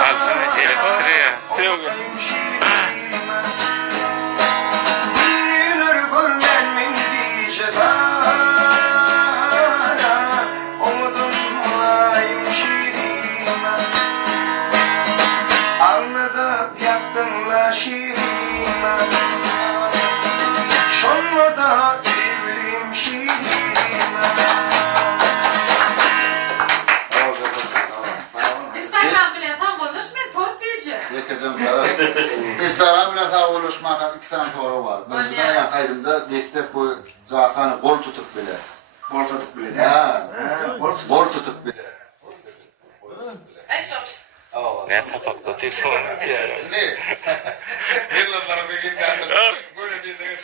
Altına elektriğe. Instagram'la ta oluşmakta 2 tane soru var. Ben yan kaydımda mektep bu zakanı gol tutup bile. Gol tutup bile. Ha. Gol tutup bile. Ne tapakta telefon ya. Ne? Yıllarlara bir gün geldim. Böyle bir de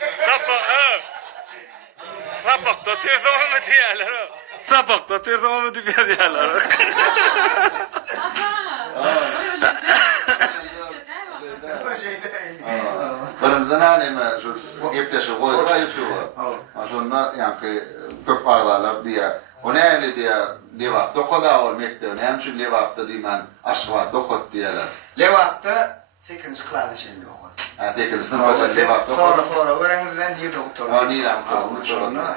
Tapakta telefon mu diyorlar? Tapakta telefon mu diyorlar? Birinizden aleme şu gepleşip koyduğuna yutuyor. Şunda yani köp bağlarlar diye. O ne öyle diye Levap dokuda ol mektebi. Ne hemşin Levap'ta diymen aşkva dokut diyeler. Levap'ta 8. klasda şimdi okul. 8. sınıfta Levap'ta Sonra öğrenirden iyi doktor. Ha neyden okudun sonra?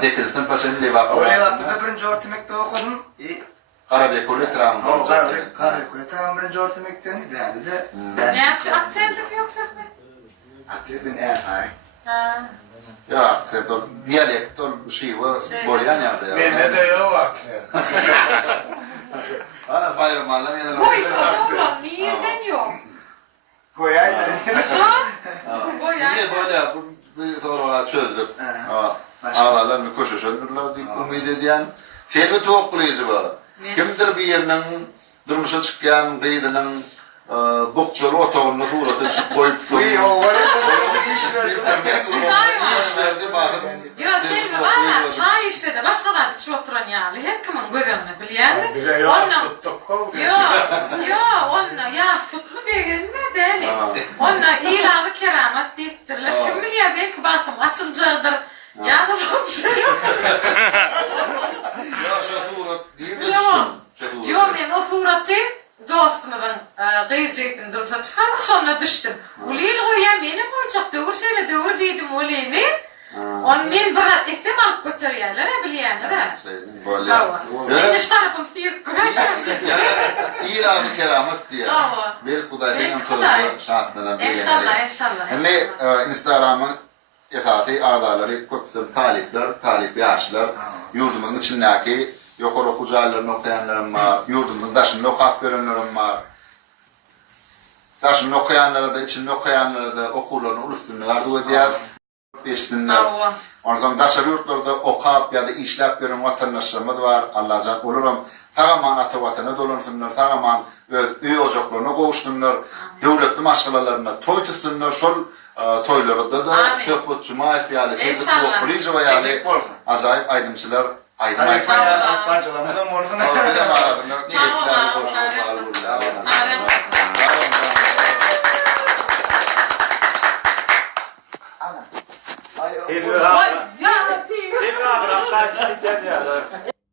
8. sınıfta Levap'ta. O Levap'ta da 1. orta mektebe okudum. Karabey Kulü Tram'da. O Karabey Kulü Tram'da 1. orta mektebini beğendi de. Ne yapmış? Aksendik yok Fehmet. Aktivit'in Erfay. Ha. Ya akcent ol, diyalekt ol şey var, boyan yerde ya. Bende de yok bak. Ana bayram alem yine. Boy falan nereden yok? Koyaydı. Niye böyle bu sorular çözdük. Ağlarlar mı koşuşurlar deyip umid ediyen. Servet okuyucu var. Kimdir bir yerinin durmuşa çıkan kıydının bokçalı otağının suratı çık koyup Uy o var ya iş iş verdi bakın. Yok Selvi var ya çay işledi. Başkalar içip oturan yani. Hep kimin göbeğini biliyor musun? Bize yok tuttuk kovdu. Yok onunla ya tutma beğenmedi. Onunla ilanı keramet deyiptirler. Kim biliyor belki batım açılacaktır. Ya da bu bir şey yok. Ya şu surat değil mi Bilemem. düştüm? Yok ben o suratı dostumun kıyıcıydın durumsa çıkardık sonra düştüm. Uleyli koyayım beni koyacak dövür şeyle dövür dedim uleyli. Onu ben bırak ettim alıp götürüyorlar ne biliyorlar ha. Ben üç tarafım sıyık koyayım. İlanı keramet diye. Bir kudayla tozda şahatlarına diye. İnşallah. Hani Instagram'ın esası ağlarları köpsüm talip yaşlar, yurdumun içindeki yukarı okucalarını okuyanlarım var, yurdumun taşını okuyup görenlerim var. Taşını okuyanlara da, içini okuyanlara da okullarını uluslarını vardı ve diğer beştinler. Ondan sonra taşarı yurtlarda okuyup ya da işlep gören vatandaşlarımız var. Allah'can olurum. Tamamen atı vatanı dolansunlar, tamamen üye ocaklarına kovuşsunlar, devletli maşgalalarına toy tutsunlar, şol toylarda da söhbet cuma fiyali, fiyali, okuyucu ve yani acayip aydımcılar aydın. Parçalarımızdan morfuna. Öyle mi aradın?